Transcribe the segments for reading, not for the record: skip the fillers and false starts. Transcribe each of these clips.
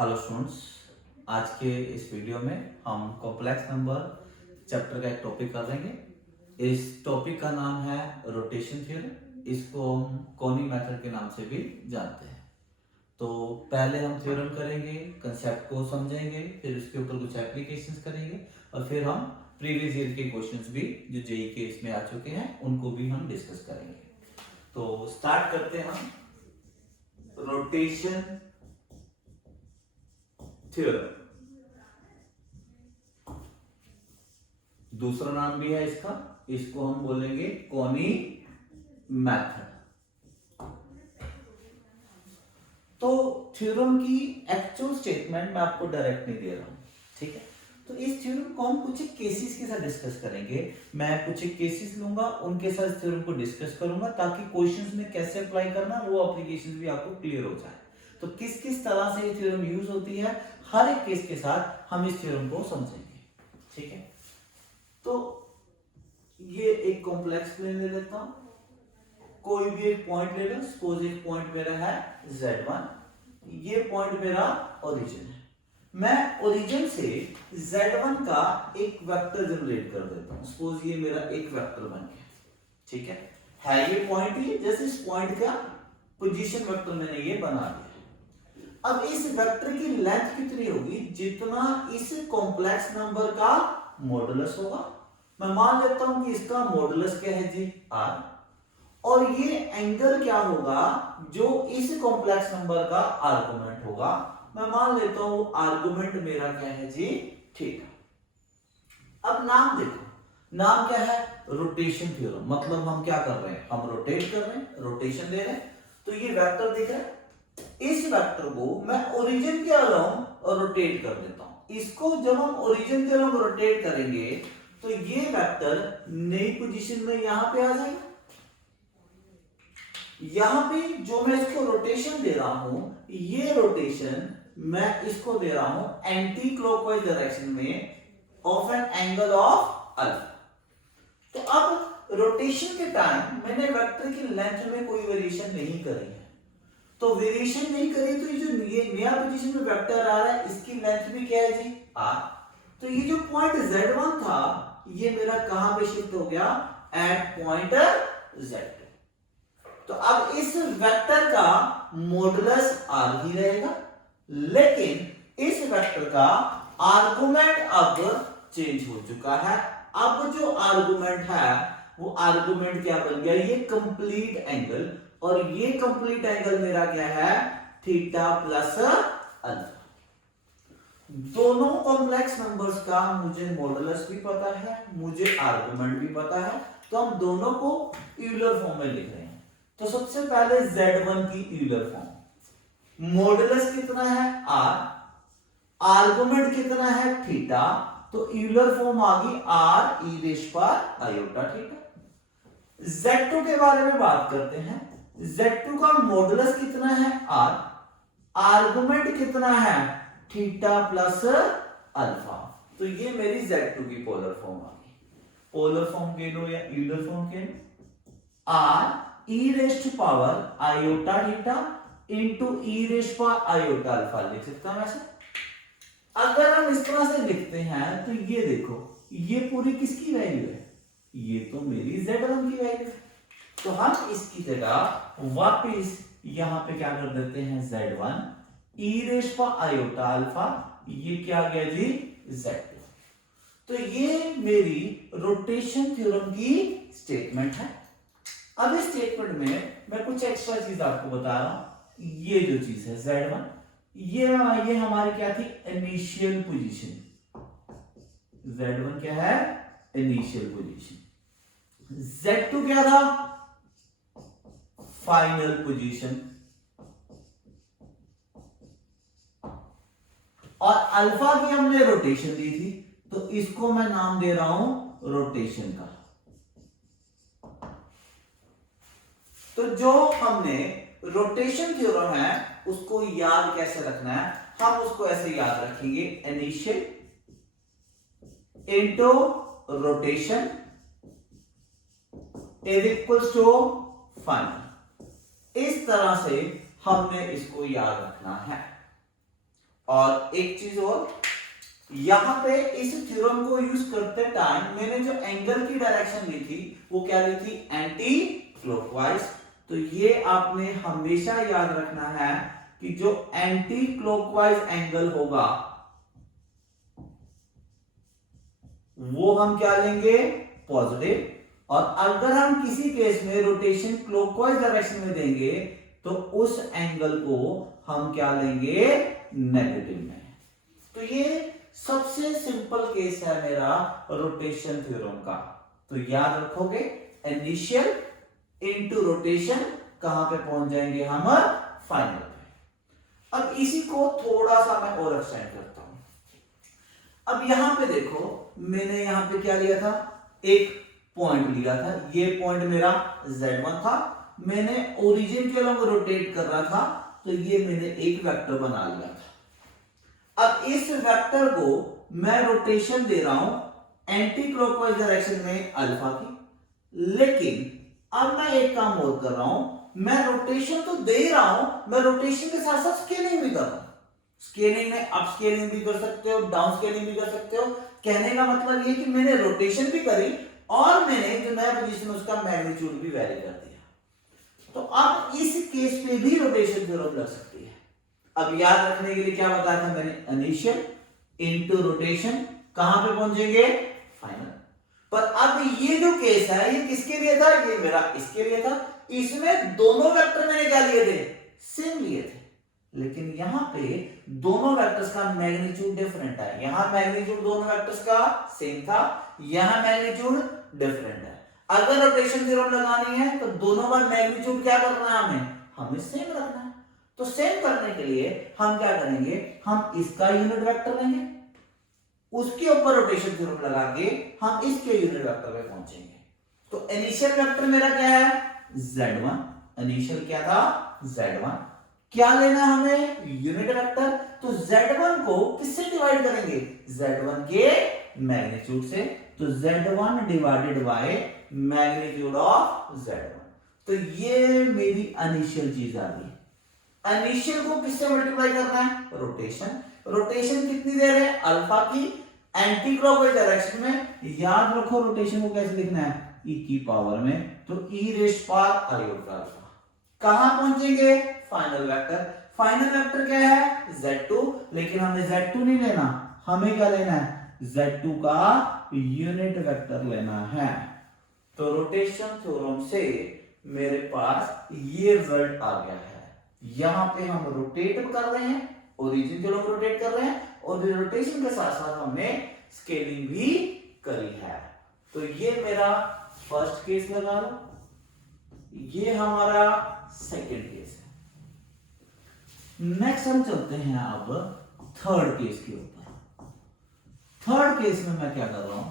Hello students, आज के इस वीडियो में हम कॉम्प्लेक्स नंबर चैप्टर का एक टॉपिक कर लेंगे। इस टॉपिक का नाम है रोटेशन थ्योरम। इसको हम कोनी मेथड के नाम से भी जानते हैं। तो पहले हम थ्योरम करेंगे, कंसेप्ट को समझेंगे, फिर उसके ऊपर कुछ एप्लीकेशंस करेंगे और फिर हम प्रीवियस ईयर के क्वेश्चंस भी जो जेई के इसमें आ चुके हैं उनको भी हम डिस्कस करेंगे। तो स्टार्ट करते हैं हम रोटेशन थ्योरम। दूसरा नाम भी है इसका, इसको हम बोलेंगे कोनी मेथड। तो थ्योरम की एक्चुअल स्टेटमेंट मैं आपको डायरेक्ट नहीं दे रहा हूं, ठीक है। तो इस थ्योरम को हम कुछ एक केसेस के साथ डिस्कस करेंगे। मैं कुछ एक केसेस लूंगा, उनके साथ थ्योरम को डिस्कस करूंगा ताकि क्वेश्चंस में कैसे अप्लाई करना वो एप्लीकेशन भी आपको क्लियर हो जाए। तो किस किस तरह से ये थ्योरम यूज होती है, हर एक केस के साथ हम इस थ्योरम को समझेंगे, ठीक है। तो ये एक कॉम्प्लेक्स प्लेन ले लेता हूं, कोई भी एक पॉइंट ले लो। सपोज एक पॉइंट मेरा है Z1, ये पॉइंट मेरा ओरिजिन है। मैं ओरिजिन से Z1 का एक वेक्टर जनरेट कर देता हूं। सपोज ये मेरा एक वेक्टर बन गया, ठीक है ये पॉइंट ही, जैसे इस पॉइंट का पोजीशन वेक्टर मैंने ये बना दिया। अब इस वेक्टर की लेंथ कितनी होगी, जितना इस कॉम्प्लेक्स नंबर का मॉडुलस होगा। मैं मान लेता हूं कि इसका मॉडुलस क्या है जी, R, और ये एंगल क्या होगा जो इस कॉम्प्लेक्स नंबर का आर्गुमेंट होगा। मैं मान लेता हूं आर्गुमेंट मेरा क्या है जी, थीटा। अब नाम देखो, नाम क्या है, रोटेशन थ्योरम। मतलब हम क्या कर रहे हैं, हम रोटेट कर रहे हैं, रोटेशन दे रहे हैं। तो ये वेक्टर दिख रहा है, इस वेक्टर को मैं ओरिजिन के अलोंग रोटेट कर देता हूं। इसको जब हम ओरिजिन के अलोंग रोटेट करेंगे तो ये वेक्टर नई पोजीशन में यहां पे आ जाएगा। यहां पे जो मैं इसको रोटेशन दे रहा हूं, ये रोटेशन मैं इसको दे रहा हूं एंटी क्लॉकवाइज डायरेक्शन में of an angle of alpha. तो अब रोटेशन के टाइम मैंने वेक्टर की लेंथ में कोई वेरिएशन नहीं करी है। तो वेरिएशन नहीं करी तो ये नया पोजीशन में वेक्टर आ रहा है, इसकी लेंथ भी क्या है जी, r। तो ये जो पॉइंट Z1 था ये मेरा कहां पे शिफ्ट हो गया, एट पॉइंट Z2। तो अब इस वेक्टर का मॉडुलस r ही रहेगा, लेकिन इस वेक्टर का आर्गुमेंट अब चेंज हो चुका है। अब जो आर्गुमेंट है वो आर्गुमेंट क्या बन गया, ये कंप्लीट एंगल, और ये कंप्लीट एंगल मेरा क्या है, थीटा प्लस अल्फा। दोनों कॉम्प्लेक्स नंबर्स का मुझे मॉडुलस भी पता है, मुझे आर्गुमेंट भी पता है, तो हम दोनों को यूलर फॉर्म में लिख रहे हैं। तो सबसे पहले Z1 की यूलर फॉर्म, मॉडुलस कितना है R, आर्गुमेंट कितना है थीटा, तो यूलर फॉर्म आ गई R e रेज़ पर आयोटा थीटा। Z2 के बारे में बात करते हैं। Z2 का मॉडुलस कितना है R, आर्गुमेंट कितना है थीटा प्लस अल्फा। तो ये मेरी Z2 की पोलर फॉर्म आ गई। पोलर फॉर्म कह लो या यूलर फॉर्म कह लो, R e raise to power iota theta into e raise पर आयोटा अल्फा लिख सकता हूं ऐसे। अगर हम इस तरह से लिखते हैं तो ये देखो, ये पूरी किसकी वैल्यू है, ये तो मेरी Z1 की वैल्यू है। तो हम इसकी जगह वापस यहां पे क्या कर देते हैं, Z1 e रेज़ पर आयोटा अल्फा, ये क्या गया जी, Z2। तो ये मेरी रोटेशन थ्योरम की स्टेटमेंट है। अब इस स्टेटमेंट में मैं कुछ एक्स्ट्रा चीज आपको बता रहा हूं। ये जो चीज है Z1, ये हमारी क्या थी, इनिशियल पोजीशन। Z1 क्या है, इनिशियल पोजीशन। Z2 क्या था, फाइनल पोजीशन। और अल्फा की हमने रोटेशन दी थी, तो इसको मैं नाम दे रहा हूं रोटेशन का। तो जो हमने रोटेशन थ्योरम है उसको याद कैसे रखना है, हम उसको ऐसे याद रखेंगे, initial into rotation is equals to final. इस तरह से हमने इसको याद रखना है। और एक चीज और, यहां पे इस थ्योरम को यूज करते टाइम मैंने जो एंगल की डायरेक्शन ली थी वो क्या ली थी, एंटी क्लॉकवाइज। तो ये आपने हमेशा याद रखना है कि जो एंटी क्लॉकवाइज एंगल होगा वो हम क्या लेंगे, पॉजिटिव। और अगर हम किसी केस में रोटेशन क्लॉकवाइज डायरेक्शन में देंगे तो उस एंगल को हम क्या लेंगे, नेगेटिव में। तो ये सबसे सिंपल केस है मेरा रोटेशन थ्योरम का। तो याद रखोगे, इनिशियल इनटू रोटेशन, कहां पे पहुंच जाएंगे हम, फाइनल पे। अब इसी को थोड़ा सा मैं और एक्सटेंड करता हूं। अब यहां पे देखो, मैंने यहां पे क्या लिया था, एक पॉइंट लिया था, ये पॉइंट मेरा Z1 था, मैंने ओरिजिन के अलॉन्ग रोटेट कर रहा था, तो ये मैंने एक वेक्टर बना लिया था। अब इस वेक्टर को मैं रोटेशन दे रहा हूं एंटी क्लॉकवाइज डायरेक्शन में अल्फा की, लेकिन अब मैं एक काम और कर रहा हूं, मैं रोटेशन तो दे रहा हूं, मैं रोटेशन के साथ साथ स्केलिंग भी कर रहा हूं। स्केलिंग में अप स्केलिंग भी कर सकते हो, डाउन स्केलिंग भी कर सकते हो। कहने का मतलब ये कि मैंने रोटेशन भी करी और मैंने जो नया पोजीशन उसका मैग्नीट्यूड भी वेरी कर दिया। तो अब इस केस पे भी रोटेशन थ्योरम लग सकती है। अब याद रखने के लिए क्या बताया था मैंने, इनिशियल इनटू रोटेशन, कहां पे पहुंचेंगे, फाइनल। पर अब ये जो केस है ये किसके लिए था, ये मेरा इसके लिए था। इसमें दोनों वेक्टर मैंने क्या लिए थे, सेम लिए थे, लेकिन यहां पे दोनों वेक्टर्स का मैग्नीट्यूड डिफरेंट है। यहां मैग्नीट्यूड दोनों वेक्टर्स का सेम था, यहां मैग्नीट्यूड डिफरेंट है। अगर रोटेशन थ्योरम लगानी है तो दोनों का मैग्नीट्यूड क्या करना है, हमें सेम रखना है। तो सेम करने के लिए हम क्या करेंगे, हम इसका यूनिट वेक्टर लेंगे, उसके ऊपर रोटेशन थ्योरम लगा के हम इसके यूनिट वेक्टर पे पहुंचेंगे। तो इनिशियल वेक्टर मेरा क्या है, Z1। इनिशियल क्या था, Z1। क्या लेना हमें, यूनिट वेक्टर। तो Z1 को किससे डिवाइड करेंगे, Z1 के मैग्नीट्यूड से। तो Z1 divided by magnitude of Z1। तो ये मेरी इनिशियल चीज आ गई। इनिशियल को किससे मल्टीप्लाई करना है, रोटेशन। रोटेशन कितनी दे रहे हैं, अल्फा की, एंटी क्लॉकवाइज डायरेक्शन में। याद रखो रोटेशन को कैसे लिखना है, e की पावर में, तो e rays power iota alpha. कहां पहुंचेंगे, फाइनल वेक्टर। फाइनल वेक्टर क्या है, Z2, लेकिन हमें Z2 नहीं लेना, हमें क्या लेना है, Z2 का यूनिट वेक्टर लेना है। तो रोटेशन थ्योरम से मेरे पास ये रिजल्ट आ गया है। यहां पे हम रोटेट कर रहे हैं, ओरिजिन के लोग रोटेट कर रहे हैं, और रोटेशन के साथ साथ हमने स्केलिंग भी करी है। तो ये मेरा फर्स्ट केस लगा लो, ये हमारा सेकंड केस है। नेक्स्ट हम चलते हैं अब थर्ड केस के ऊपर। थर्ड केस में मैं क्या कर रहा हूं,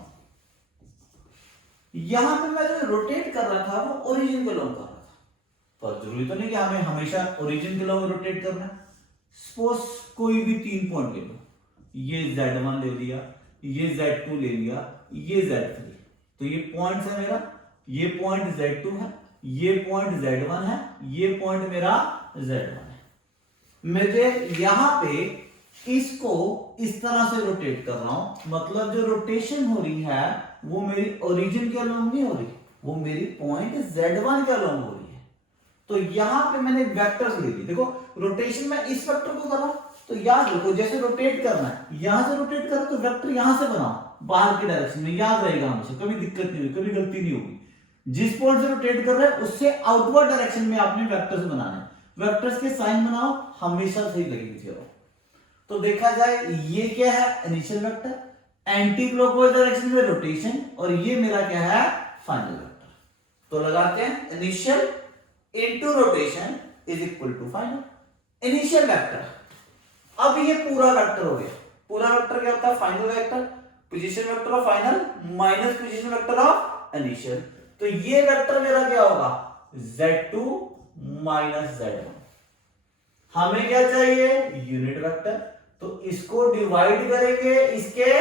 यहां पे मैं जो रोटेट कर रहा था वो ओरिजिन के लोग कर रहा था, पर जरूरी तो नहीं कि हमें हमेशा ओरिजिन के लोग रोटेट करना है। सपोज कोई भी 3 पॉइंट ले लो, ये Z1 ले लिया, ये Z2 ले लिया, ये Z3। तो ये पॉइंट है मेरा, ये पॉइंट Z2 है, ये पॉइंट Z1 है, ये पॉइंट मेरा Z1 है। मुझे यहां पे इसको इस तरह से रोटेट कर रहा हूं, मतलब जो रोटेशन हो रही है वो मेरी ओरिजिन के अलोंग नहीं हो रही, वो मेरी पॉइंट Z1 के अलोंग हो रही है। तो यहां पे मैंने वेक्टर्स ले लिए। देखो रोटेशन में इस वेक्टर को कर रहा हूं, तो याद रखो जैसे रोटेट करना है, यहां से रोटेट करो तो वेक्टर यहां से बनाओ बाहर की डायरेक्शन में, याद रहेगा हमेशा, कभी दिक्कत नहीं होगी, कभी गलती नहीं होगी। जिस पॉइंट से रोटेट कर रहे हैं उससे आउटवर्ड डायरेक्शन में आपने वेक्टर्स बनाने, वेक्टर्स के साइन बनाओ, हमेशा सही लगेगी थ्योरम। तो देखा जाए ये क्या है, initial vector, anti clockwise direction में रोटेशन, और ये मेरा क्या है, फाइनल वेक्टर। तो लगाते हैं initial into rotation is equal to final. Initial vector, अब ये पूरा वेक्टर हो गया। पूरा वेक्टर क्या होता है, final vector, position vector of final minus position vector of initial. तो ये वेक्टर मेरा क्या होगा, Z2 माइनस Z1। हमें क्या चाहिए, यूनिट वेक्टर, तो इसको डिवाइड करेंगे इसके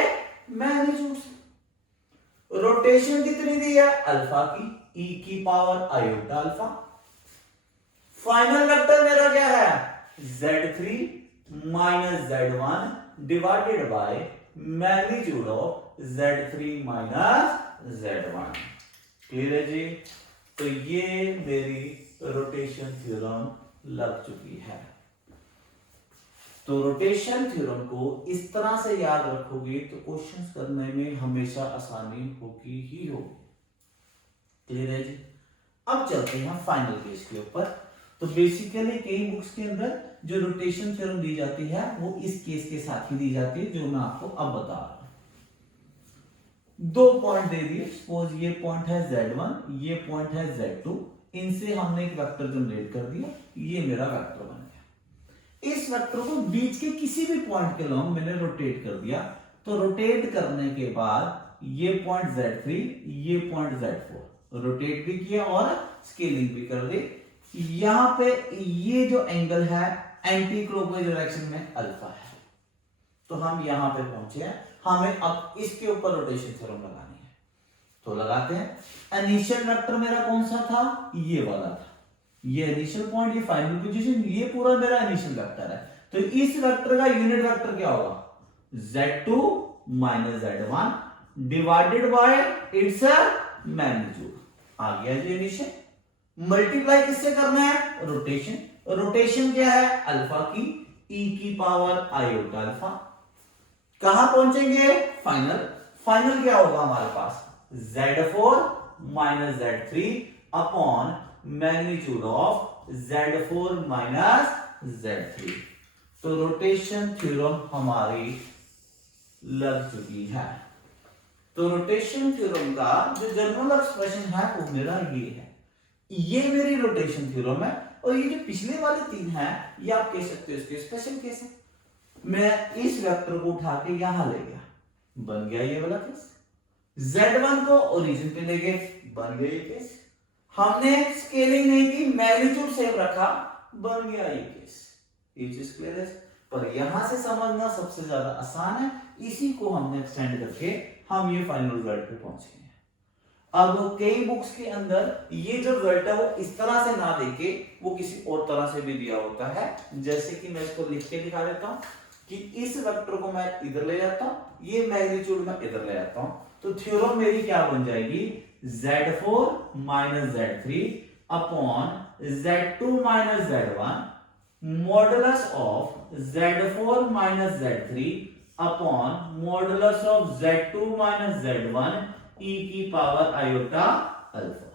मैग्नीट्यूड से। रोटेशन कितनी दी है, अल्फा की, e की power iota alpha. Final vector मेरा क्या है, Z3, minus Z1 divided by magnitude of Z3 minus Z1। Clear है जी? तो ये मेरी रोटेशन थ्योरम लग चुकी है। तो रोटेशन थ्योरम को इस तरह से याद रखोगे तो क्वेश्चंस करने में हमेशा आसानी होगी ही होगी। क्लियर है जी? अब चलते हैं फाइनल केस के ऊपर। तो बेसिकली कई बुक्स के अंदर जो रोटेशन थ्योरम दी जाती है वो इस केस के साथ ही दी जाती है जो मैं आपको अब बता रहा हूं। दो पॉइंट दे दिए, सपोज ये पॉइंट है Z1, ये पॉइंट है Z2, इनसे हमने एक वेक्टर जनरेट कर दिया, ये मेरा वेक्टर बन गया। इस वेक्टर को बीच के किसी भी पॉइंट के लॉन्ग मैंने रोटेट कर दिया। तो रोटेट करने के बाद ये पॉइंट Z3, ये पॉइंट Z4 रोटेट भी किया और स्केलिंग भी कर दी। यहां पे ये जो एंगल है एंटी क्लॉकवाइज डायरेक्शन में अल्फा है। तो हम यहां पे पहुंचे हैं, हमें अब इसके ऊपर रोटेशन थ्योरम लगानी है। तो लगाते हैं। इनिशियल वेक्टर मेरा कौन सा था? ये वाला था। ये इनिशियल पॉइंट, ये फाइनल पोजीशन, ये पूरा मेरा इनिशियल वेक्टर है। तो इस वेक्टर का यूनिट वेक्टर क्या होगा? Z2 minus Z1 divided by its magnitude. आ गया जो इनिशियल। मल्टीप्लाई किससे करना है? रोटेशन। रोटेशन क्या है? अल्फा की e की पावर आयोटा अल्फा। कहां पहुंचेंगे? फाइनल। फाइनल क्या होगा हमारे पास? Z4 minus Z3 upon magnitude of Z4 minus Z3। तो रोटेशन थ्योरम हमारी लग चुकी है। तो रोटेशन थ्योरम का जो जनरल एक्सप्रेशन है वो मेरा ये है। ये मेरी रोटेशन थ्योरम है। और ये जो पिछले वाले तीन है ये आप कह सकते हो इसके स्पेशल केस है। मैं इस वेक्टर को उठा के यहां ले गया, बन गया ये वाला केस। Z1 को ओरिजिन पे ले गए, बन गया ये केस। हमने स्केलिंग नहीं की, मैग्नीट्यूड सेम रखा, बन गया ये केस। ये चीज क्लियर है? पर यहां से समझना सबसे ज्यादा आसान है। इसी को हमने एक्सटेंड करके हम ये फाइनल रिजल्ट पे पहुंचे हैं। अब कई बुक्स के अंदर ये जो रिजल्ट है वो इस तरह से ना देके वो किसी और तरह से भी दिया होता है। जैसे कि मैं इसको लिख के दिखा देता हूं कि इस वेक्टर को मैं इधर ले जाता हूं, ये मैग्नीट्यूड मैं इधर ले जाता हूं। तो थ्योरम मेरी क्या बन जाएगी? Z4 minus Z3 upon Z2 minus Z1 modulus of Z4 minus Z3 upon modulus of Z2 minus Z1 e की पावर आयोटा अल्फा।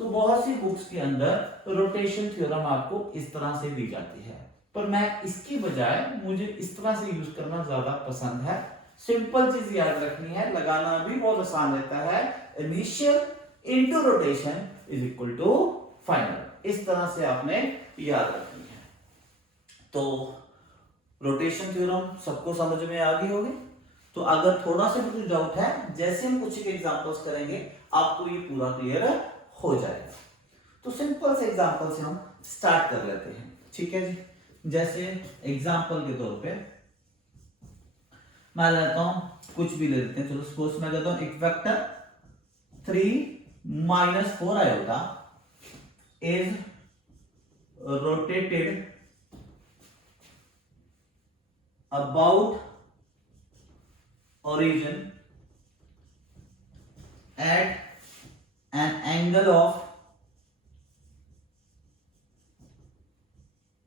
सो बहुत सी बुक्स के अंदर रोटेशन थ्योरम आपको इस तरह से दी जाती है, पर मैं इसकी बजाय मुझे इस तरह से यूज करना ज्यादा पसंद है। सिंपल चीज याद रखनी है, लगाना भी बहुत आसान रहता है। Initial into rotation is equal to final. इस तरह से आपने याद रखनी है। तो रोटेशन थ्योरम सबको समझ में आ गई होगी। तो अगर थोड़ा सा भी कुछ डाउट है, जैसे हम कुछ एग्जांपल्स करेंगे आपको ये पूरा क्लियर हो जाएगा। तो सिंपल से एग्जांपल से हम स्टार्ट कर लेते हैं, ठीक है जी। जैसे एग्जांपल के तौर पे मैं लेता हूं, कुछ भी ले लेते हैं। चलो सपोज मैं कहता हूं एक vector 3 minus 4 iota is rotated about origin at an angle of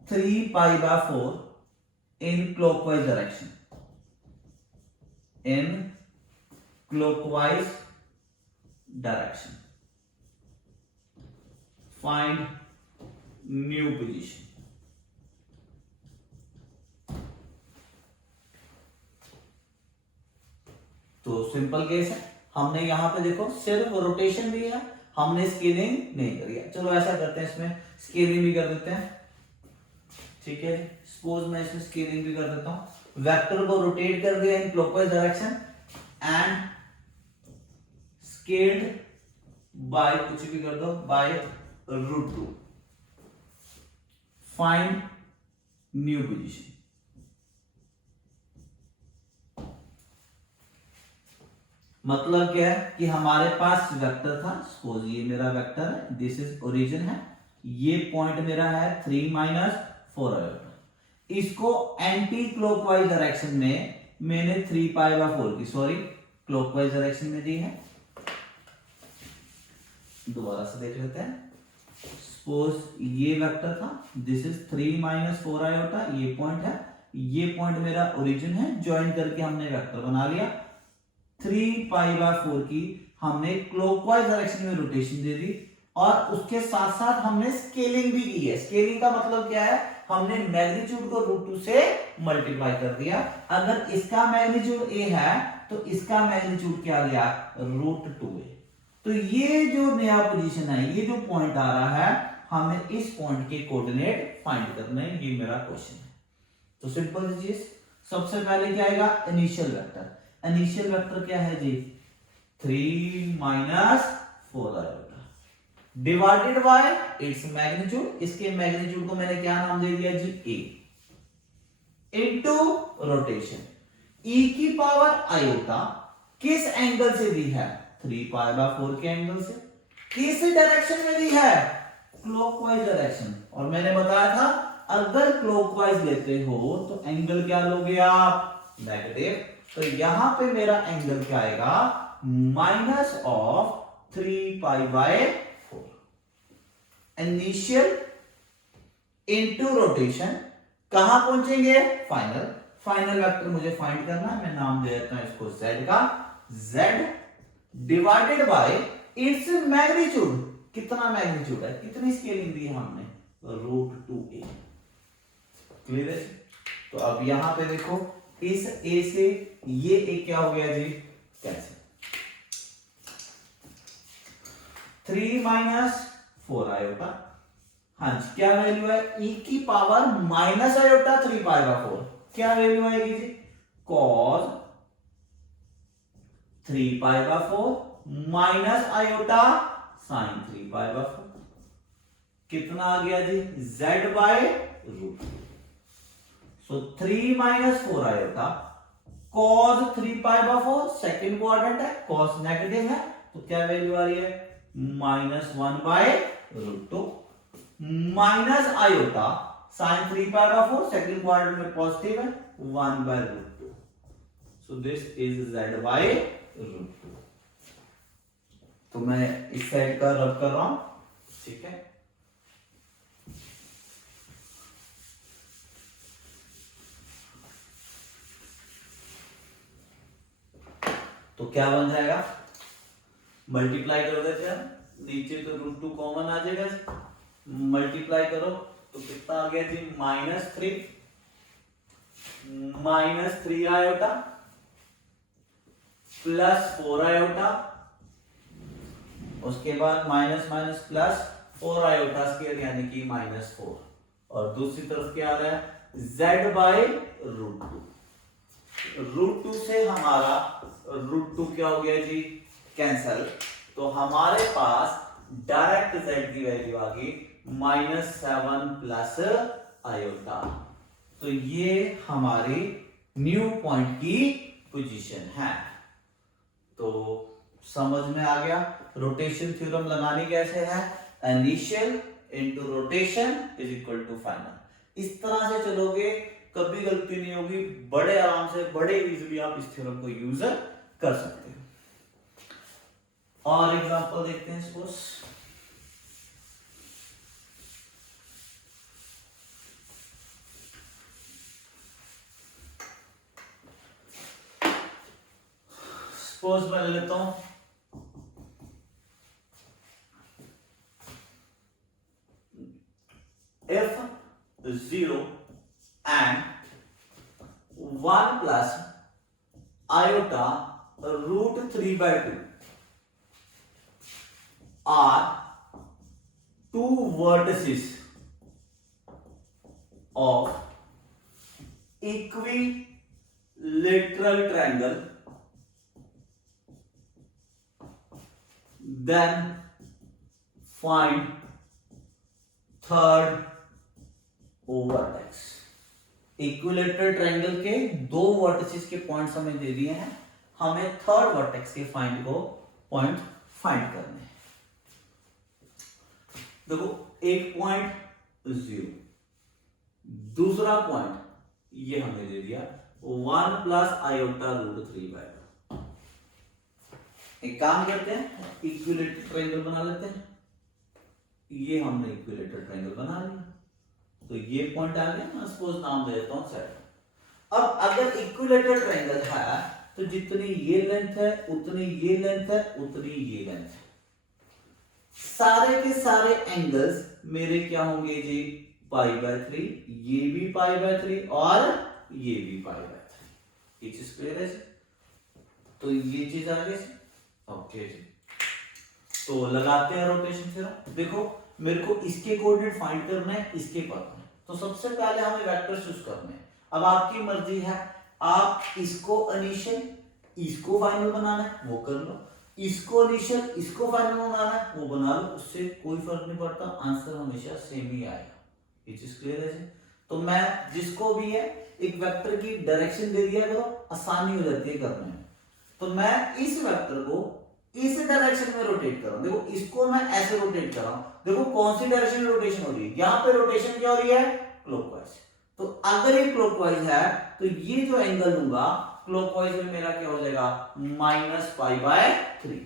3 pi by 4 in clockwise direction. In clockwise direction. Find new position. तो सिंपल केस है। हमने यहां पे देखो सिर्फ रोटेशन भी है, हमने स्केलिंग नहीं करी है। चलो ऐसा करते हैं, इसमें स्केलिंग भी कर देते हैं, ठीक है। सपोज मैं इसमें स्केलिंग भी कर देता हूं। वेक्टर को रोटेट कर दिया in clockwise direction and scaled by कुछ भी कर दो बाय √2। Find new position. मतलब क्या है कि हमारे पास वेक्टर था, सपोज ये मेरा वेक्टर है, दिस इज ओरिजिन है, ये पॉइंट मेरा है 3 माइनस 4 आयोटा। इसको एंटी क्लॉकवाइज डायरेक्शन में मैंने 3π/4 की, सॉरी क्लॉकवाइज डायरेक्शन में दी है। दोबारा से देख लेते हैं। सपोज ये वेक्टर था, दिस इज 3 - 4 आयोटा, ये पॉइंट है, ये पॉइंट मेरा ओरिजिन है, ज्वाइन करके हमने वेक्टर बना लिया। 3π/4 की हमने क्लॉकवाइज डायरेक्शन में रोटेशन दे दी और उसके साथ साथ हमने स्केलिंग भी की है। स्केलिंग का मतलब क्या है, हमने मैग्नीट्यूड को √2 से मल्टीप्लाई कर दिया। अगर इसका मैग्नीट्यूड a है तो इसका मैग्नीट्यूड क्या आ गया, √2a। तो ये जो नया पोजीशन है, ये जो पॉइंट आ रहा है, हमें इस पॉइंट के कोऑर्डिनेट फाइंड करने हैं, ये मेरा क्वेश्चन है। तो सिंपल चीज, सबसे पहले क्या आएगा, इनिशियल वेक्टर। इनिशियल वेक्टर क्या है जी, 3 - 4 iota divided by its magnitude. इसके मैग्नीट्यूड को मैंने क्या नाम दे दिया जी, a इनटू रोटेशन। e की पावर आयोटा किस एंगल से दी है, 3π/4 के एंगल से। किस डायरेक्शन में दी है, क्लॉकवाइज डायरेक्शन। और मैंने बताया था अगर क्लॉकवाइज लेते हो तो एंगल क्या लोगे आप, नेगेटिव। तो यहां पे मेरा एंगल क्या आएगा, -3π/4। इनिशियल इनटू रोटेशन, कहां पहुंचेंगे, फाइनल। फाइनल वेक्टर मुझे फाइंड करना है, मैं नाम दे देता हूं इसको z का, z divided by its magnitude. कितना मैग्नीट्यूड है, कितनी स्केलिंग दी है हमने, √2a। क्लियर है। तो अब यहां पे देखो, इस a से ये a क्या हो गया जी, कैंसिल। 3 - 4 आयोटा, हाँ जी, क्या वैल्यू है, e की पावर माइनस आयोटा 3π/4, क्या वैल्यू आएगी जी, cos 3π/4 माइनस आयोटा sin 3π/4। कितना आ गया जी, z/√2। So 3 - 4 iota cos 3π/4, second quadrant है, cos नेगेटिव है, तो क्या वैल्यू आ रही है, -1/√2 minus iota sin 3π/4, second quadrant में पॉजिटिव है, 1/√2। So this is z/√2। तो मैं इस साइड का रब कर रहा हूं, ठीक है। तो क्या बन जाएगा, मल्टीप्लाई कर देते हैं, नीचे तो √2 कॉमन आ जाएगा, मल्टीप्लाई करो तो कितना आ गया जी, -3 आयोटा +4 आयोटा, उसके बाद माइनस माइनस +4 आयोटा स्क्वायर यानी कि -4, और दूसरी तरफ क्या आ रहा है, z/√2। √2 से हमारा √2 क्या हो गया जी, कैंसल। तो हमारे पास डायरेक्ट z की वैल्यू आ गई -7 + आयोटा। तो ये हमारी न्यू पॉइंट की पोजीशन है। तो समझ में आ गया रोटेशन थ्योरम लगानी कैसे है, initial into rotation is equal to final. इस तरह से चलोगे, कभी गलती नहीं होगी, बड़े आराम से, बड़े इजीली आप इस थ्योरम को यूज कर सकते हो। और एग्जांपल देखते हैं, सपोज मैं ले लेता हूं, if 0 and 1 plus iota √3/2 are two vertices of equilateral triangle, then find third vertex. Equilateral triangle के दो वर्टिसेस के पॉइंट्स हमें दे दिए हैं, हमें थर्ड वर्टेक्स के पॉइंट फाइंड करने हैं। देखो एक पॉइंट 0, दूसरा पॉइंट ये हमने दे दिया 1 प्लस आयोटा रूट 3/2। एक काम करते हैं, इक्विलेटरल ट्रायंगल बना लेते हैं। ये हमने इक्विलेटरल ट्रायंगल बना लिया, तो ये पॉइंट आ गया। मैं सपोज नाम दे देता हूं सेट। अब अगर इक्विलेटरल ट्रायंगल है तो जितनी ये लेंथ है उतनी ये लेंथ है उतनी ये लेंथ है। सारे के सारे एंगल्स मेरे क्या होंगे जी, π/3, ये भी π/3 और ये भी π/3। ये चीज क्लियर है जी? तो ये चीज आ गई। ओके जी, तो लगाते हैं रोटेशन थ्योरम। देखो मेरे को इसके कोऑर्डिनेट फाइंड करना है, इसके पता है, तो सबसे पहले हमें वेक्टर चूज करने हैं। अब आपकी मर्जी है, आप इसको इनिशियल इसको फाइनल बनाना है वो कर लो, इसको इनिशियल इसको फाइनल बनाना है वो बना लो, उससे कोई फर्क नहीं पड़ता, आंसर हमेशा सेम ही आएगा। ये चीज क्लियर है जी? तो मैं जिसको भी है एक वेक्टर की डायरेक्शन दे दिया करो, आसानी हो जाती है करने में। तो मैं इस वेक्टर को इस डायरेक्शन में रोटेट कर रहा हूं। देखो इसको मैं ऐसे रोटेट कर रहा हूं, देखो कौन सी डायरेक्शन में रोटेशन हो रही है, यहां पे रोटेशन क्या हो रही है, क्लॉकवाइज। तो अगर ये क्लॉकवाइज है तो ये जो एंगल लूंगा क्लॉकवाइज में मेरा क्या हो जाएगा, -π/3।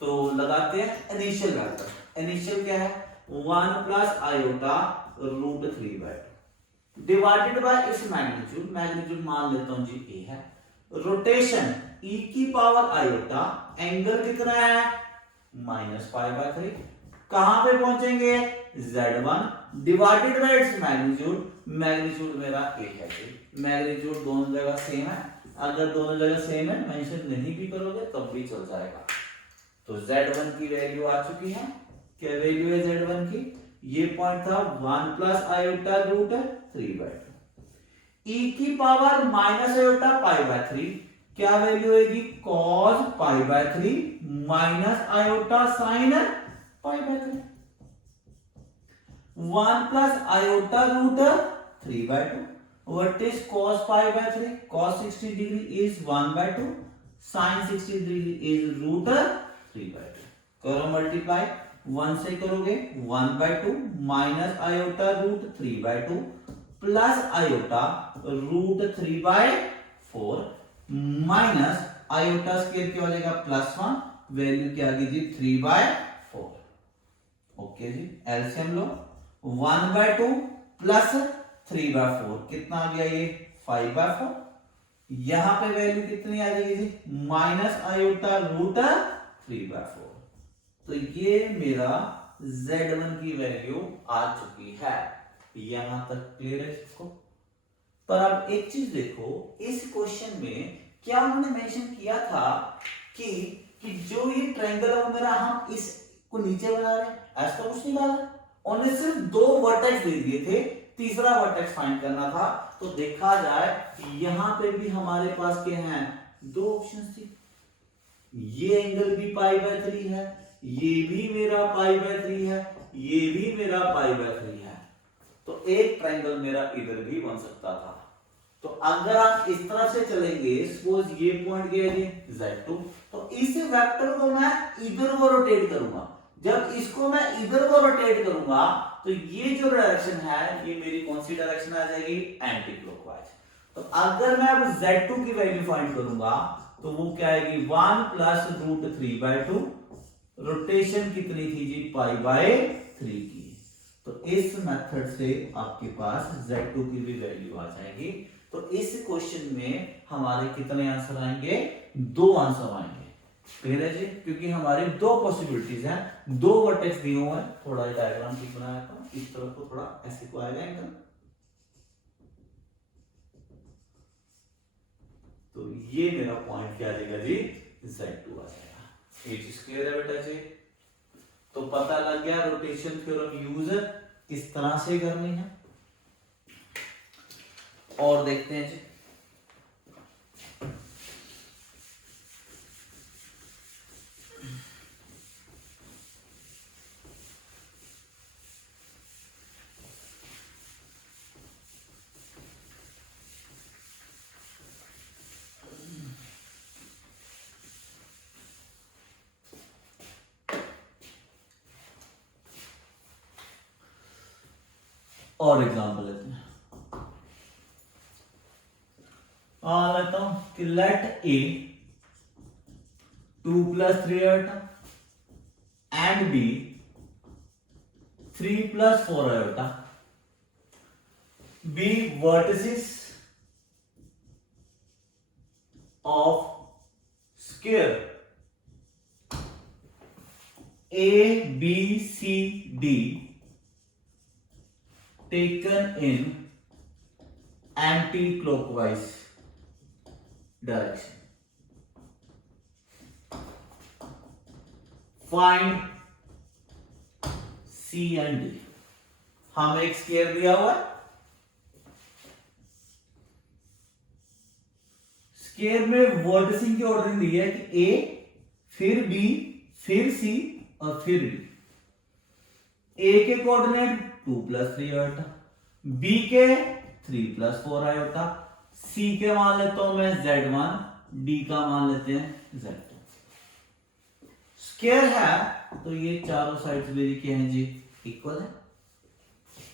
तो लगाते हैं इनिशियल वेक्टर। इनिशियल क्या है, 1 plus iota root 3/2 divided by इस मैग्नीट्यूड। मैग्नीट्यूड मान लेता हूं जी ए है। रोटेशन e की पावर आयोटा, एंगल कितना है, -π/3। कहां पे पहुंचेंगे, z1 divided by its magnitude. Magnitude मेरा a है जी। मैग्नीट्यूड दोनों जगह सेम है, अगर दोनों जगह सेम है मेंशन नहीं भी करोगे तब भी चल जाएगा। तो z1 की वैल्यू आ चुकी है। क्या वैल्यू है z1 की, ये पॉइंट था 1 प्लस आयोटा रूट 3/2। e की पावर माइनस आयोटा π/3, क्या वैल्यू होगी, cos π/3 minus iota sine π/3। 1 plus iota root 3/2। What is cos π/3? Cos 60 degree is 1/2, sin 60 degree is root 3/2। करो मल्टीप्लाई, 1 से करोगे 1/2 minus iota root 3/2 plus iota root 3/4 minus iota square क्या हो जाएगा, +1, value क्या आ गई जी 3/4। ओके जी, एलसीएम लो, 1/2 प्लस 3/4 कितना आ गया, ये 5/4। यहां पे वैल्यू कितनी आ जाएगी जी, माइनस आयोटा रूट 3/4। तो ये मेरा z1 की वैल्यू आ चुकी है। यहां तक क्लियर है इसको? पर अब एक चीज देखो, इस क्वेश्चन में क्या उन्होंने मेंशन किया था कि जो ये ट्रायंगल है मेरा, हम इस को नीचे बना रहे हैं, ऐसा कुछ नहीं डाला। उन्होंने सिर्फ 2 वर्टेक्स दे दिए थे, तीसरा वर्टेक्स फाइंड करना था। तो देखा जाए यहां पे भी हमारे पास क्या है, 2 ऑप्शंस थी। ये एंगल भी π/3 है, ये भी मेरा π/3 है, ये भी मेरा π/3 है। तो एक ट्रायंगल मेरा इधर भी बन सकता था। तो अगर आप इस तरह से चलेंगे, सपोज ये पॉइंट गया जी z2, तो इस वेक्टर को मैं इधर को रोटेट करूंगा। जब इसको मैं इधर को रोटेट करूंगा तो ये जो डायरेक्शन है ये मेरी कौन सी डायरेक्शन आ जाएगी, एंटी क्लॉकवाइज। तो अगर मैं अब z2 की वैल्यू फाइंड करूंगा तो वो क्या आएगी, 1 प्लस रूट 3/2। रोटेशन कितनी थी जी, π/3 की। तो इस मेथड से आपके पास z2 की भी वैल्यू आ जाएगी। तो इस क्वेश्चन में हमारे कितने आंसर आएंगे, 2 आंसर आएंगे। क्लियर है जी? क्योंकि हमारी 2 पॉसिबिलिटीज हैं, 2 वर्टेक्स दिए हुए हैं। थोड़ा डायग्राम ठीक बनाया था, इस तरफ को थोड़ा ऐसे को आएगा एंगल। तो ये मेरा पॉइंट क्या आ जाएगा जी, z2 आ जाएगा। ये चीज क्लियर है बेटा जी? तो पता लग गया रोटेशन थ्योरम यूज किस तरह से करनी है। और देखते हैं जी, और एग्जांपल लेते हैं। लेता हूं कि let A 2 + 3 iota and B 3 + 4 iota B vertices of square A, B, C, D taken in anti-clockwise direction. Find C and D. हमें एक स्क्वायर दिया हुआ है, स्क्वायर में वर्टिसिंग की ऑर्डरिंग दी है कि ए फिर बी फिर सी और फिर डी। ए के कोऑर्डिनेट 2 + 3 आयोटा, बी के 3 + 4 आयोटा, सी के मान लेता हूं मैं z1, डी का मान लेते हैं z2। स्क्वायर है तो ये चारों साइड्स मेरी क्या है जी, इक्वल है।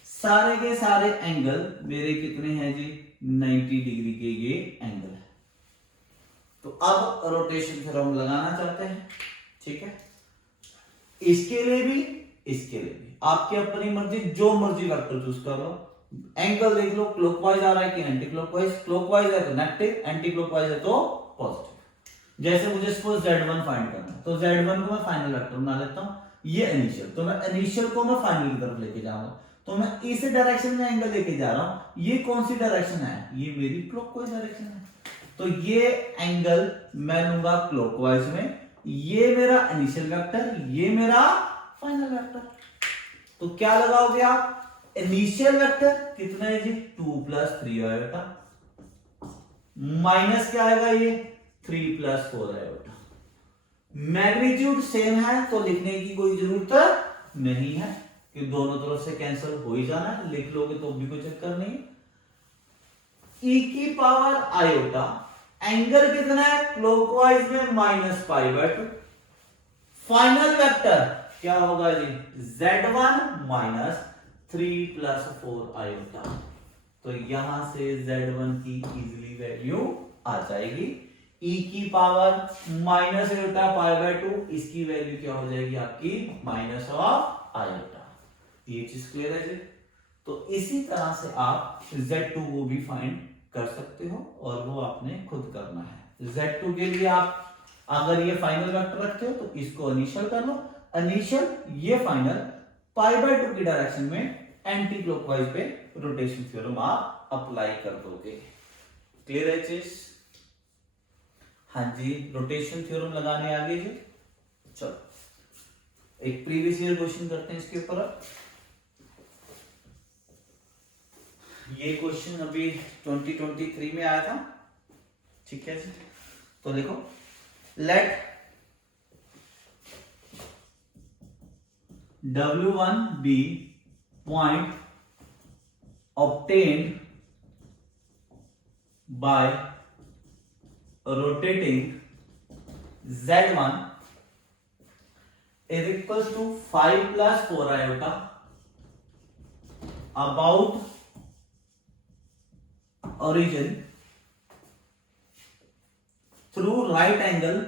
सारे के सारे एंगल मेरे कितने हैं जी, 90 डिग्री के ये एंगल है। तो अब रोटेशन थ्योरम लगाना चाहते हैं, ठीक है। इसके लिए भी इसके लिए भी आपकी अपनी मर्जी, जो मर्जी वेक्टर चूज कर लो। एंगल देख लो, क्लॉकवाइज आ रहा है कि एंटी क्लॉकवाइज, क्लॉकवाइज है तो नेगेटिव, एंटी क्लॉकवाइज है तो पॉजिटिव। जैसे मुझे सपोज z1 फाइंड करना है, तो z1 को मैं फाइनल वेक्टर बना लेता हूं, ये इनिशियल, तो मैं इनिशियल को मैं फाइनल की तरफ लेके जाऊंगा, तो मैं इस डायरेक्शन में एंगल लेके जा रहा हूं। ये कौन सी डायरेक्शन है, ये मेरी क्लॉकवाइज डायरेक्शन है, तो ये एंगल मैं लूंगा क्लॉकवाइज में। ये मेरा इनिशियल वेक्टर, ये मेरा फाइनल वेक्टर। तो क्या लगाओगे आप, इनिशियल वेक्टर कितना है जी, 2 + 3 आयोटा, माइनस क्या आएगा ये 3 + 4 आयोटा। मैग्नीट्यूड सेम है तो लिखने की कोई जरूरत नहीं है कि दोनों तरफ से कैंसिल हो ही जाना है, लिख लोगे तो भी कोई चक्कर नहीं है। e की पावर आयोटा, एंगल कितना है क्लॉकवाइज में -π/2। फाइनल वेक्टर क्या होगा जी, z1 - 3 + 4 आयोटा। तो यहां से z1 की इजीली वैल्यू आ जाएगी, e की पावर -π/2, इसकी वैल्यू क्या हो जाएगी आपकी -ऑफ ये चीज क्लियर है जी। तो इसी तरह से आप z2 को भी फाइंड कर सकते हो और वो आपने खुद करना है। z2 के लिए आप अगर ये फाइनल वेक्टर रखते हो तो इसको इनिशियल कर लो, इनिशियल ये फाइनल, π/2 की डायरेक्शन में एंटी क्लॉकवाइज पे रोटेशन थ्योरम आप अप्लाई कर दोगे। क्लियर है चीज, हाँ जी। रोटेशन थ्योरम लगाने आगे जी, चलो एक प्रीवियस ईयर क्वेश्चन करते हैं इसके ऊपर। ये क्वेश्चन अभी 2023 में आया था, ठीक है जी। तो देखो, late W1 be point obtained by rotating Z1 is equals to 5 + 4 iota about origin through right angle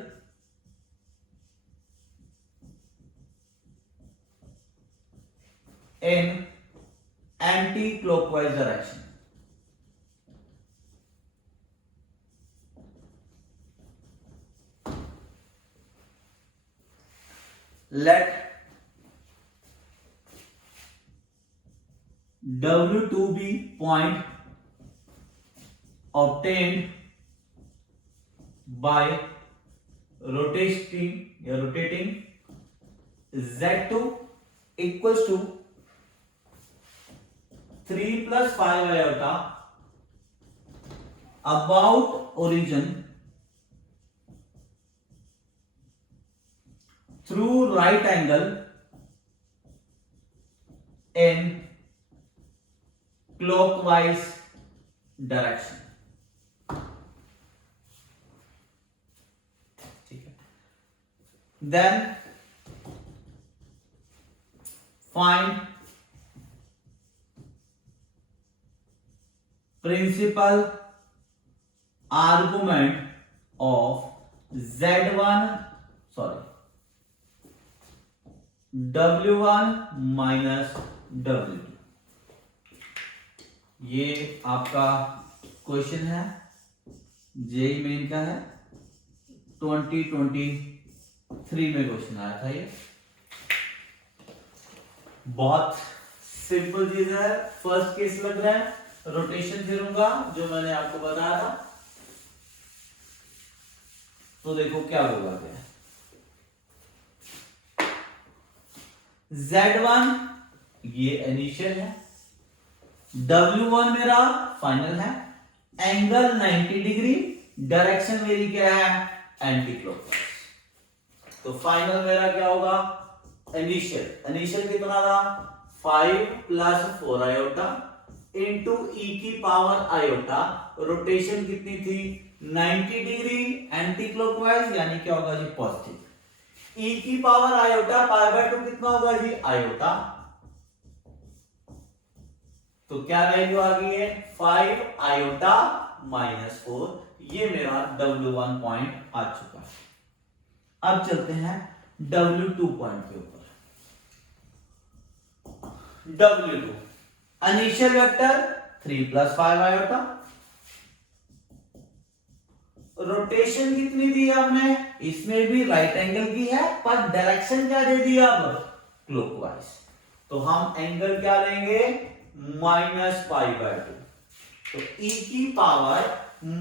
in anti-clockwise direction. Let W2 be point obtained by rotating Z2 equals to 3 + 5 iota about origin through right angle in clockwise direction. Then find principal argument of Z1 sorry W1 minus W2। ये आपका question है, JEE main का है, 2023 में question आया था। ये बहुत सिंपल चीज है। फर्स्ट केस लग रहा है रोटेशन थ्योरम का, जो मैंने आपको बताया था। तो देखो क्या होगा, क्या Z1 ये इनिशियल है, W1 मेरा फाइनल है, एंगल 90 डिग्री, डायरेक्शन मेरी क्या है, एंटी क्लॉकवाइज। तो फाइनल मेरा क्या होगा, इनिशियल कितना था, 5 प्लस 4 आयोटा इंटू ई की पावर आयोटा। रोटेशन कितनी थी, 90 डिग्री एंटी क्लॉकवाइज, यानी क्या होगा जी, पॉजिटिव। ई की पावर आयोटा पाई बाय 2 कितना होगा जी, आयोटा। तो क्या वैल्यू आ गई है, 5 आयोटा माइनस 4। ये मेरा W1 पॉइंट आ चुका है। अब चलते हैं W2 पॉइंट के ऊपर। W2 initial vector 3 plus 5 iota. Rotation कितनी दी हमने, इसमें भी राइट एंगल की है, पर डायरेक्शन क्या दे दिया, अब क्लॉकवाइज। तो हम एंगल क्या लेंगे, माइनस पाई बाय 2। तो ई की power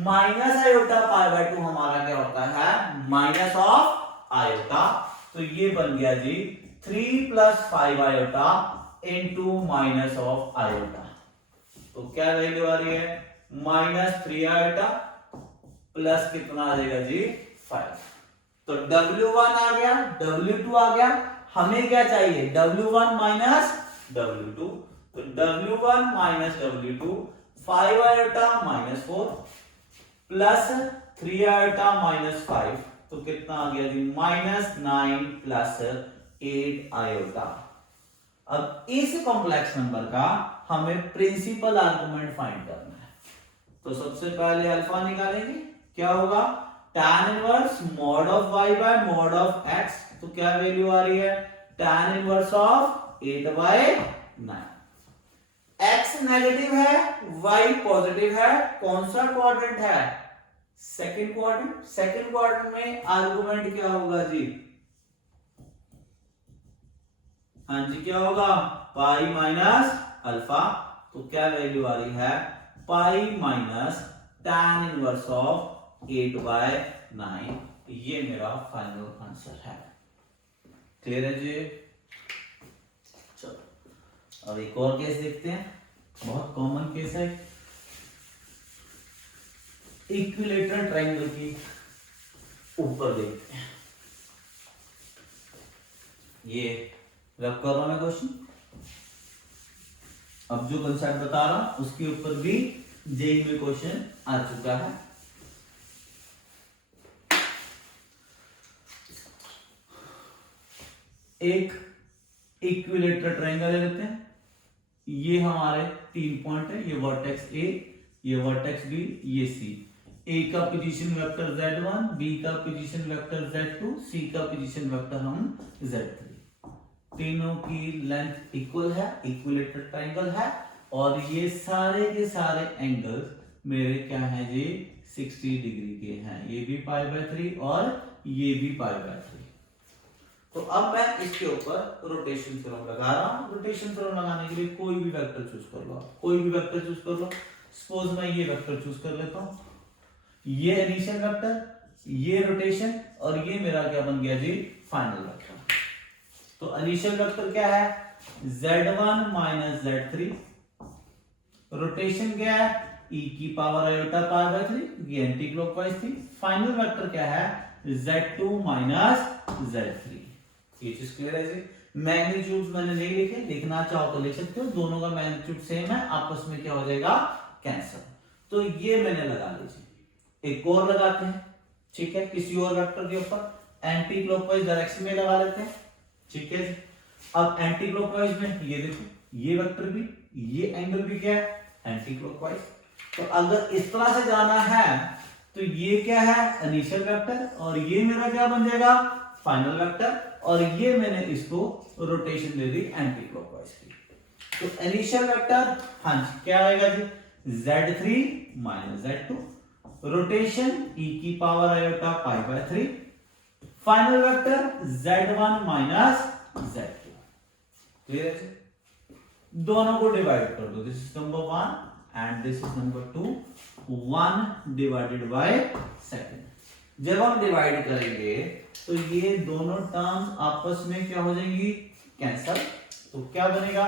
minus iota pi by 2 हमारा क्या होता है, माइनस ऑफ आयोटा। तो ये बन गया जी 3 plus 5 iota into minus of iota. तो क्या वैल्यू आ रही है, माइनस 3 आयोटा प्लस कितना आ जाएगा जी, 5। तो W1 आ गया, W2 आ गया। हमें क्या चाहिए, W1 माइनस W2। तो W1 minus W2, 5 iota minus 4 plus 3 iota minus 5। तो कितना आ गया जी, माइनस 9 प्लस 8 आयोटा। अब इस कॉम्प्लेक्स नंबर का हमें प्रिंसिपल आर्गुमेंट फाइंड करना है। तो सबसे पहले अल्फा निकालेंगे, क्या होगा, tan inverse mod of y by mod of x। तो क्या वैल्यू आ रही है, tan inverse of 8 by 9। x negative है, y पॉजिटिव है, कौन सा क्वाड्रेंट है, सेकंड क्वाड्रेंट। सेकंड क्वाड्रेंट में आर्गुमेंट क्या होगा जी, हाँ जी क्या होगा, पाई माइनस अल्फा। तो क्या वैल्यू आ रही है, pi minus tan inverse of 8 by 9। ये मेरा फाइनल आंसर है। क्लियर है जी। चलो अब एक और केस देखते हैं, बहुत कॉमन केस है। इक्विलेटरल ट्रायंगल की ऊपर देखते हैं। ये रब कर रहा हूं मैं क्वेश्चन। अब जो कंसेप्ट बता रहा हूं उसके ऊपर भी जेईई में क्वेश्चन आ चुका है। एक इक्विलेटरल ट्रायंगल ले लेते हैं। ये हमारे 3 पॉइंट है, ये वर्टेक्स ए, ये वर्टेक्स बी, ये सी। ए का पोजीशन वेक्टर Z1, बी का पोजीशन वेक्टर Z2, सी का पोजीशन वेक्टर हम Z3। तीनों की लेंथ इक्वल है, इक्विलेटरल ट्रायंगल है, और ये सारे के सारे एंगल्स मेरे क्या हैं जी, 60 डिग्री के हैं। ये भी पाई बाय 3 और ये भी पाई बाय 3। तो अब मैं इसके ऊपर रोटेशन थ्योरम लगा रहा हूं। रोटेशन थ्योरम लगाने के लिए कोई भी वेक्टर चूज कर लो, कोई भी वेक्टर चूज कर लो। सपोज मैं ये वेक्टर चूज कर लेता हूं, ये इनिशियल वेक्टर, ये रोटेशन, और ये मेरा क्या बन गया जी, फाइनल वेक्टर। तो इनिशियल वेक्टर क्या है, Z1 माइनस Z3। रोटेशन क्या है, e की पावर आयोटा पाई बाय 3, ये एंटी क्लॉकवाइज थी। फाइनल वेक्टर क्या है, Z2 माइनस Z3। ये चीज क्लियर है जी। मैग्नीट्यूड मैंने नहीं लिखे, लिखना चाहो तो लिख सकते हो, दोनों का मैग्नीट्यूड सेम है, आपस में क्या हो जाएगा, कैंसिल। तो ये मैंने लगा लीजिए। एक और लगाते हैं, ठीक है, किसी और वेक्टर के ऊपर एंटी क्लॉकवाइज डायरेक्शन में लगा लेते हैं, ठीक है जी। अब एंटी क्लॉकवाइज में ये देखो, ये वेक्टर भी, ये एंगल भी क्या है, एंटी क्लॉकवाइज। तो अगर इस तरह से जाना है तो ये क्या है, इनिशियल वेक्टर, और ये मेरा क्या बन जाएगा, फाइनल वेक्टर, और ये मैंने इसको रोटेशन दे दी एंटी क्लॉकवाइज की। तो इनिशियल वेक्टर हाँ जी क्या आएगा जी, z3 minus z2, rotation e की power iota pi by 3, final vector z1 minus z2। Clear है, दोनों को डिवाइड कर दो, this is number 1 and this is number 2, 1 divided by second. जब हम डिवाइड करेंगे तो ये दोनों टर्म्स आपस में क्या हो जाएंगी, कैंसल। तो क्या बनेगा,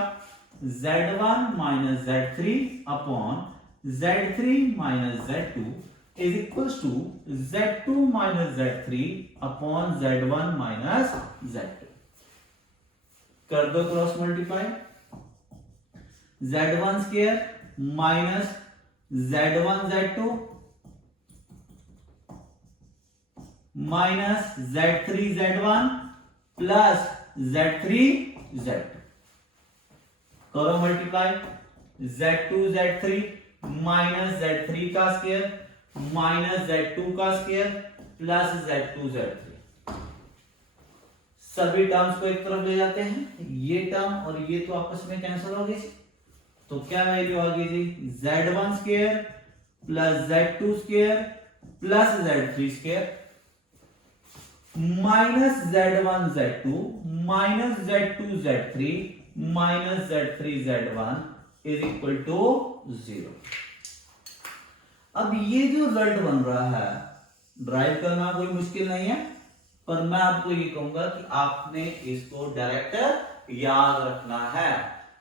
z1 minus z3 upon z3 minus z2 is equals to z2 minus z3 upon z1 minus z2। कर दो cross multiply, z1 square minus z1 z2 minus z3 z1 plus z3 z2। करो multiply, z2 z3 minus z3 का square minus z2 का square plus z2 z3। सभी terms को एक तरफ ले जाते हैं, ये टर्म और ये तो आपस में कैंसिल हो गई। तो क्या वैल्यू आ गई जी, z1 square plus z2 square plus z3 square minus z1 z2 minus z2 z3 minus z3 z1 is equal to 0। अब ये जो रिजल्ट बन रहा है ड्राइव करना कोई मुश्किल नहीं है, पर मैं आपको ये कहूंगा कि आपने इसको डायरेक्ट याद रखना है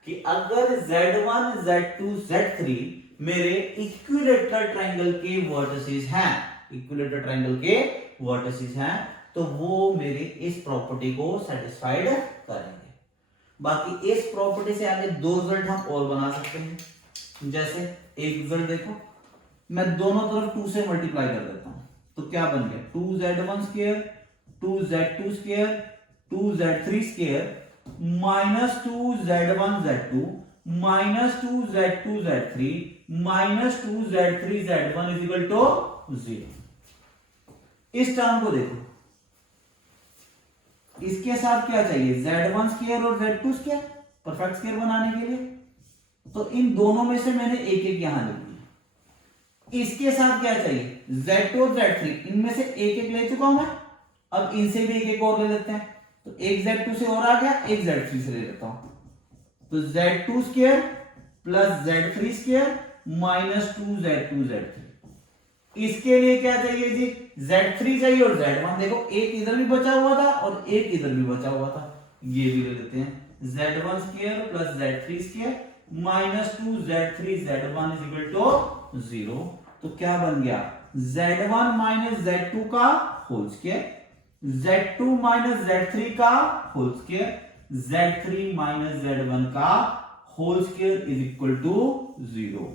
कि अगर z1 z2 z3 मेरे इक्विलेटरल ट्रायंगल के वर्टिसेस हैं, इक्विलेटरल ट्रायंगल के वर्टिसेस हैं, तो वो मेरे इस प्रॉपर्टी को सेटिस्फाइड करेंगे। बाकी इस प्रॉपर्टी से आगे दो रिजल्ट हम और बना सकते हैं। जैसे एक रिजल्ट देखो, मैं दोनों तरफ 2 से मल्टीप्लाई कर देता हूं, तो क्या बन गया, 2z1 square 2z2 square 2z3 square minus 2z1 z2 minus 2z2 z3 minus 2z3 z1 is equal to 0। इस टर्म को देखो, इसके साथ क्या चाहिए, z1 स्क्वायर और z2 स्क्वायर परफेक्ट स्क्वायर बनाने के लिए, तो इन दोनों में से मैंने एक एक यहां लिख दिया। इसके साथ क्या चाहिए, z2 और z3, इनमें से एक एक ले चुका हूं मैं, अब इनसे भी एक एक और ले लेते हैं। तो एक z2 से और आ गया, एक z3 से ले लेता हूं, तो z2 square plus z3 square minus 2z2 z3। इसके लिए क्या चाहिए जी, z3 चाहिए और z1। देखो एक इधर भी बचा हुआ था और एक इधर भी बचा हुआ था, ये भी ले लेते हैं, z1 square plus z3 square minus 2z3 z1 is equal to 0। तो क्या बन गया, z1 माइनस z2 का whole square, z2 minus z3 का whole square, z3 minus z1 का whole square is equal to 0।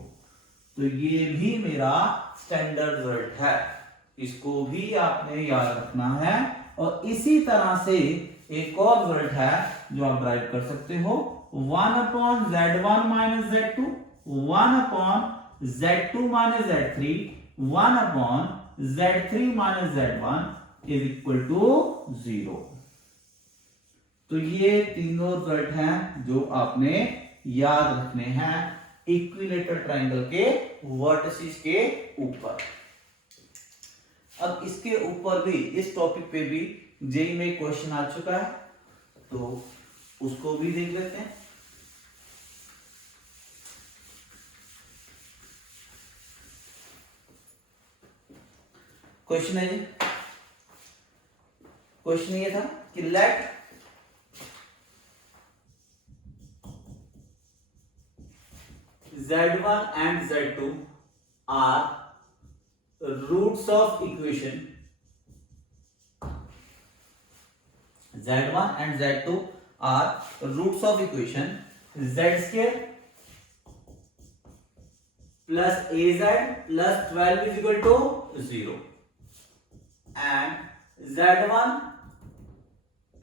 तो ये भी मेरा स्टैंडर्ड रिजल्ट है, इसको भी आपने याद रखना है। और इसी तरह से एक और रिजल्ट है जो आप ड्राइव कर सकते हो, 1 upon z1 minus z2 1 upon z2 minus z3 1 upon z3 minus z1 is equal to 0। तो ये तीनों रिजल्ट हैं जो आपने याद रखने हैं इक्विलेटरल ट्रायंगल के वर्टिसेस के ऊपर। अब इसके ऊपर भी, इस टॉपिक पे भी जेईई में क्वेश्चन आ चुका है, तो उसको भी देख लेते हैं। क्वेश्चन है जी, क्वेश्चन ये था कि late z1 and z2 are roots of equation, z1 and z2 are roots of equation z square plus az plus 12 is equal to 0, and z1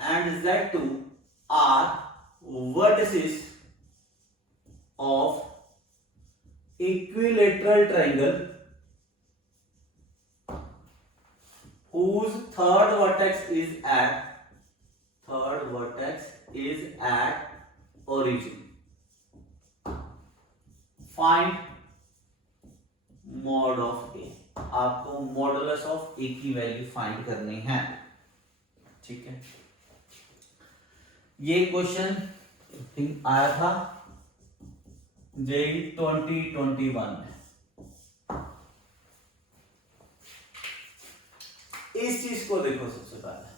and z2 are vertices of equilateral triangle whose third vertex is at origin. Find mod of a. आपको modulus of ए की value find करनी है, ठीक है। ये question आया था JEE 2021 में। इस चीज को देखो सबसे पहले,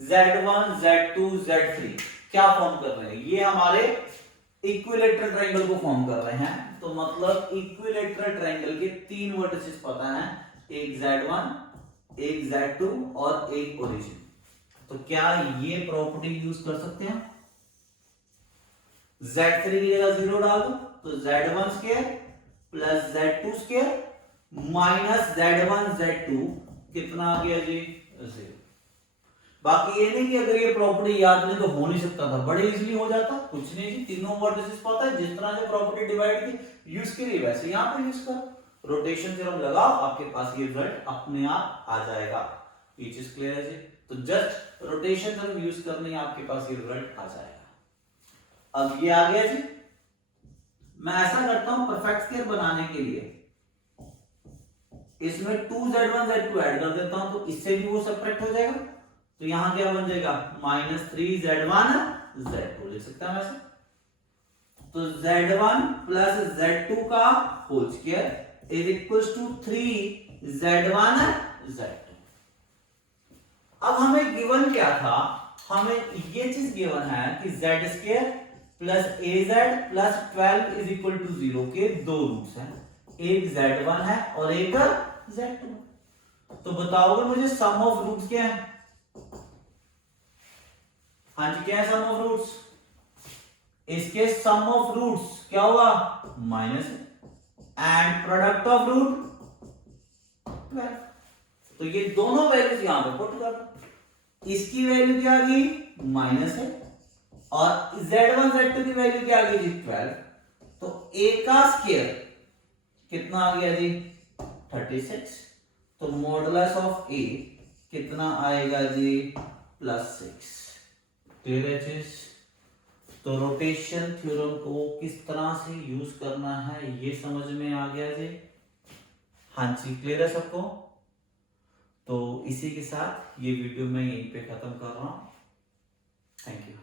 Z1, Z2, Z3 क्या फॉर्म कर रहे हैं? ये हमारे इक्विलेटरल ट्रायंगल को फॉर्म कर रहे हैं। तो मतलब इक्विलेटरल ट्रायंगल के 3 वर्टिसेस पता है, एक Z1, एक Z2 और एक ओरिजिन। तो क्या ये प्रॉपर्टी यूज कर सकते हैं? Z3 की जगह 0 डाल दो, तो Z1 square plus Z2 square minus Z1 Z2 कितना आ गया जी? 0। बाकी ये नहीं कि अगर ये प्रॉपर्टी याद नहीं तो हो नहीं सकता था, बड़े इजीली हो जाता। कुछ नहीं जी, तीनों वर्टिसेस पता है, जिस तरह से प्रॉपर्टी डिवाइड की यूज करी वैसे यहां पे यूज करो। रोटेशन थ्योरम लगाओ, आपके पास ये रिजल्ट अपने आप आ जाएगा। ये चीज क्लियर है जी? तो जस्ट रोटेशन थ्योरम यूज करने आपके पास ये रिजल्ट आ जाएगा। अब ये आ गया जी। मैं ऐसा करता हूं परफेक्ट स्क्वायर बनाने के लिए इसमें 2Z1 Z2 ऐड कर देता हूं, तो इससे भी वो सब्ट्रैक्ट हो जाएगा। तो यहां क्या बन जाएगा? -3Z1 Z2 लिख सकता है वैसे। तो Z1 प्लस Z2 का whole square is equal to 3Z1 Z2। अब हमें गिवन क्या था? हमें ये चीज गिवन है कि Z square plus AZ plus 12 is equal to 0 के 2 रूट्स हैं, एक Z1 है और एक Z2। तो बताओगे मुझे सम ऑफ रूट्स क्या है? हाँ जी, क्या है सम ऑफ रूट्स? इसके सम ऑफ रूट्स क्या होगा? Minus and product of root 12। तो ये दोनों वैल्यूज यहां पे पुट कर दो। इसकी वैल्यू क्या आ गई? माइनस है, और Z1 Z2 की वैल्यू क्या आ गई जी? 12। तो a का स्क्वायर कितना आ गया जी? 36। तो मॉडुलस ऑफ a कितना आएगा जी? +6। क्लियर है चीज? तो रोटेशन थ्योरम को किस तरह से यूज करना है ये समझ में आ गया जी? हाँ जी, क्लियर है सबको? तो इसी के साथ ये वीडियो मैं यहीं पे खत्म कर रहा हूं। Thank you.